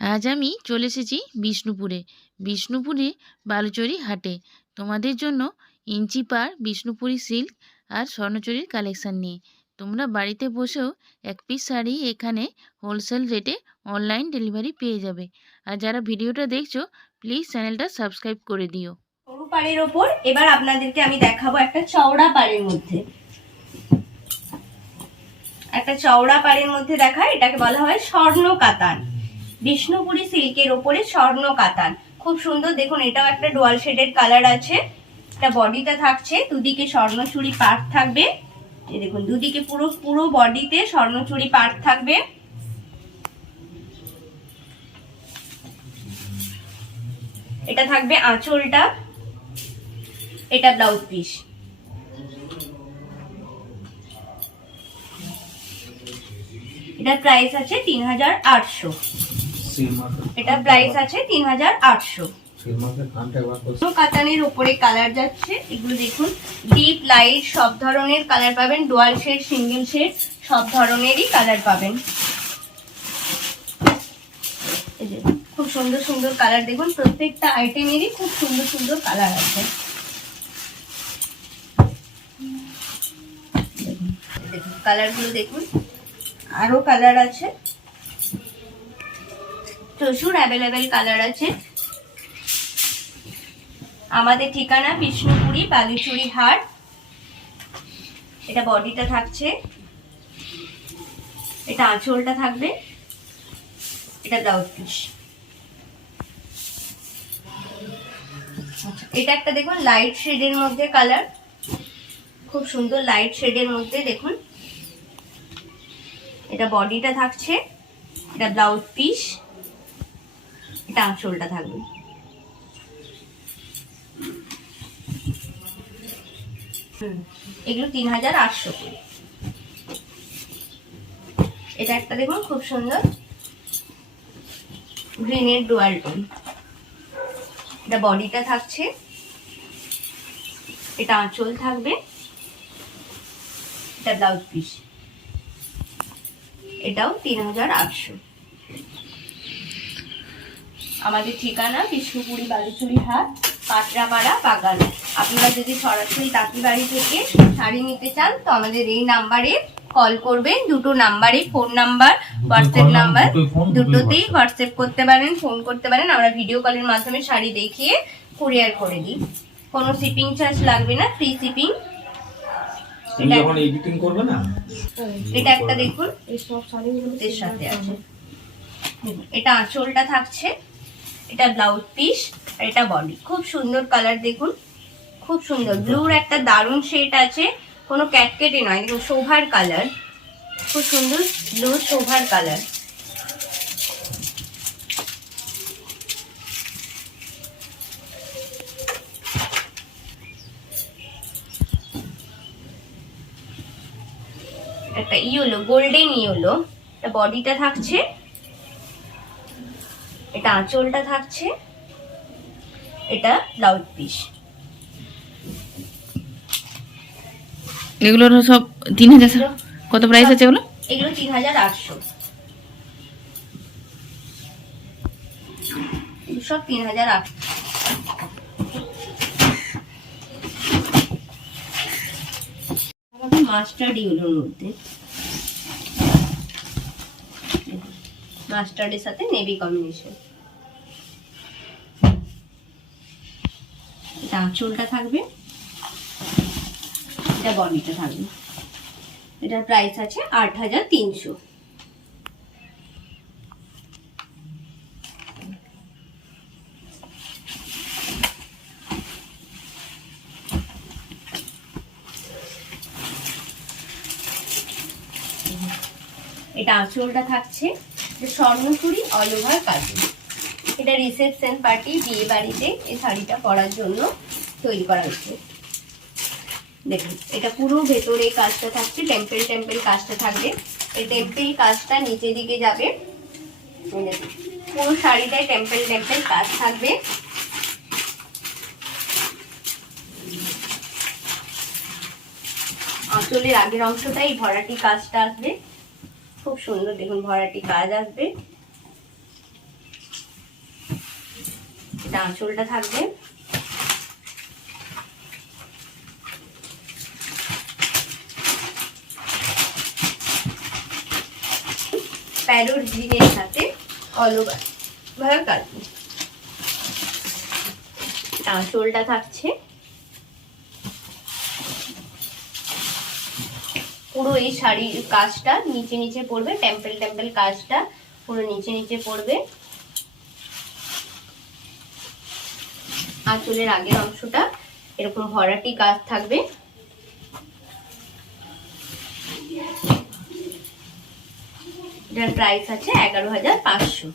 আজ আমি চলে এসেছি বিষ্ণুপুরে বালুচরী হাটে তোমাদের জন্য ইঞ্চি পার বিষ্ণুপুরি সিল্ক আর স্বর্ণচরীর কালেকশান নিয়ে। তোমরা বাড়িতে বসেও এক পিস শাড়ি এখানে হোলসেল রেটে অনলাইন ডেলিভারি পেয়ে যাবে। আর যারা ভিডিওটা দেখছো প্লিজ চ্যানেলটা সাবস্ক্রাইব করে দিও। সরু পাড়ের ওপর এবার আপনাদেরকে আমি দেখাবো একটা চওড়া পাড়ের মধ্যে। দেখায়, এটাকে বলা হয় স্বর্ণ কাতান। বিষ্ণুপুরি সিল্কের ওপরে স্বর্ণ কাতান, খুব সুন্দর। দেখুন, এটাও একটা ডুয়াল শেডের কালার আছে। এটা বডিটা থাকছে, দুদিকে স্বর্ণচুরি পাড় থাকবে। এই দেখুন, দুদিকে পুরো বডিতে স্বর্ণচুরি পাড় থাকবে। এটা থাকবে আঁচলটা, এটা ব্লাউজ পিস। এটার প্রাইস আছে ৩৮০০। এটা প্রাইস আছে ৩৮০০। কাতানের উপরে কালার যাচ্ছে, এগুলো দেখুন ডিপ লাইট সব ধরনের কালার পাবেন, ডুয়াল শেড, সিঙ্গেল শেড সব ধরনেরই কালার পাবেন। এই যে খুব সুন্দর সুন্দর কালার, দেখুন প্রত্যেকটা আইটেমেরই খুব সুন্দর সুন্দর কালার আছে। দেখুন কালারগুলো দেখুন, আরো কালার আছে, প্রচুর অ্যাভেলেবেল কালার আছে। আমাদের ঠিকানা বিষ্ণুপুরি বালুচরী হাট। এটা বডিটা থাকছে, এটা আঁচলটা থাকবে, এটা ব্লাউজ পিস। এটা একটা দেখুন লাইট শেডের মধ্যে কালার, খুব সুন্দর লাইট শেডের মধ্যে। দেখুন এটা বডিটা থাকছে, এটা ব্লাউজ পিস, এটা আঁচলটা থাকবে। এগুলো ৩৮০০ করে। এটা একটা দেখুন খুব সুন্দর গ্রিনের ডুয়াল টোন, এটা বডিটা থাকছে, এটা আঁচল থাকবে, এটা ব্লাউজ পিস। এটাও ৩৮০০। আমাদের ঠিকানা বিষ্ণুপুরি বালুচরী হাট, পাটরাপাড়া, বাগান। আপনারা যদি সরাসরি তাঁতিবাড়ি থেকে শাড়ি নিতে চান তো আমাদের এই নাম্বারে কল করবেন। দুটো নাম্বারে, ফোন নাম্বার, হোয়াটসঅ্যাপ নাম্বার, দুটোতেই হোয়াটসঅ্যাপ করতে পারেন, ফোন করতে পারেন। আমরা ভিডিও কলের মাধ্যমে শাড়ি দেখিয়ে কুরিয়ার করে দিই। কোনো শিপিং চার্জ লাগবে না, ফ্রি শিপিং। এটা একটা দেখুন এর সাথে আছে, এটা আঁচলটা থাকছে, এটা ব্লাউজ পিস, আর এটা বডি। খুব সুন্দর কালার দেখুন, খুব সুন্দর ব্লুর একটা দারুণ শেড আছে, কোনো ক্যাটকেটে নয়, দেখুন শোভার কালার, খুব সুন্দর ব্লু শোভার কালার। একটা ইয়েলো, গোল্ডেন ইয়েলো, এটা বডিটা থাকছে, এটা আঁচলটা থাকছে, এটা ব্লাউজ পিস। এগুলোর সব ৩০০০। কত প্রাইস আছে এগুলো? এগুলো ৩৮০০, সব ৩৮০০। মাস্টার্ড ইয়েলোর মধ্যে, মাস্টার্ডের সাথে নেভি কম্বিনেশন। এটা আঁচলটা থাকবে, এটা বডিটা থাকবে। এটার প্রাইস আছে ৮৩০০। এটা আঁচলটা থাকছে, স্বর্ণচুরি অল ওভার কাজ। এটা রিসেপশন পার্টি, বিয়ে বাড়িতে এই শাড়িটা পরার জন্য তৈরি করা হয়েছে। দেখুন এটা পুরো ভেতরে কাজটা থাকছে, টেম্পেল টেম্পেল কাজটা থাকবে। এই টেম্পেল কাজটা নিচে দিকে যাবে, পুরো শাড়িটায় টেম্পেল টেম্পেল কাজ থাকবে। আঁচলের আগের অংশটাই ভরাটি কাজটা আসবে, খুব সুন্দর। দেখুন ভরাটি কাজ আসবে, এটা আঁচলটা থাকবে। প্যারোট গ্রিনের সাথে অল ওভার কাজ। আঁচলটা থাকছে। পুরো এই শাড়ির কাজটা নিচে নিচে পড়বে, টেম্পল টেম্পল কাজটা পুরো নিচে নিচে পড়বে। আঁচলের আগের অংশটা এরকম ভরাটি কাজ থাকবে। এটার প্রাইস আছে 11,500।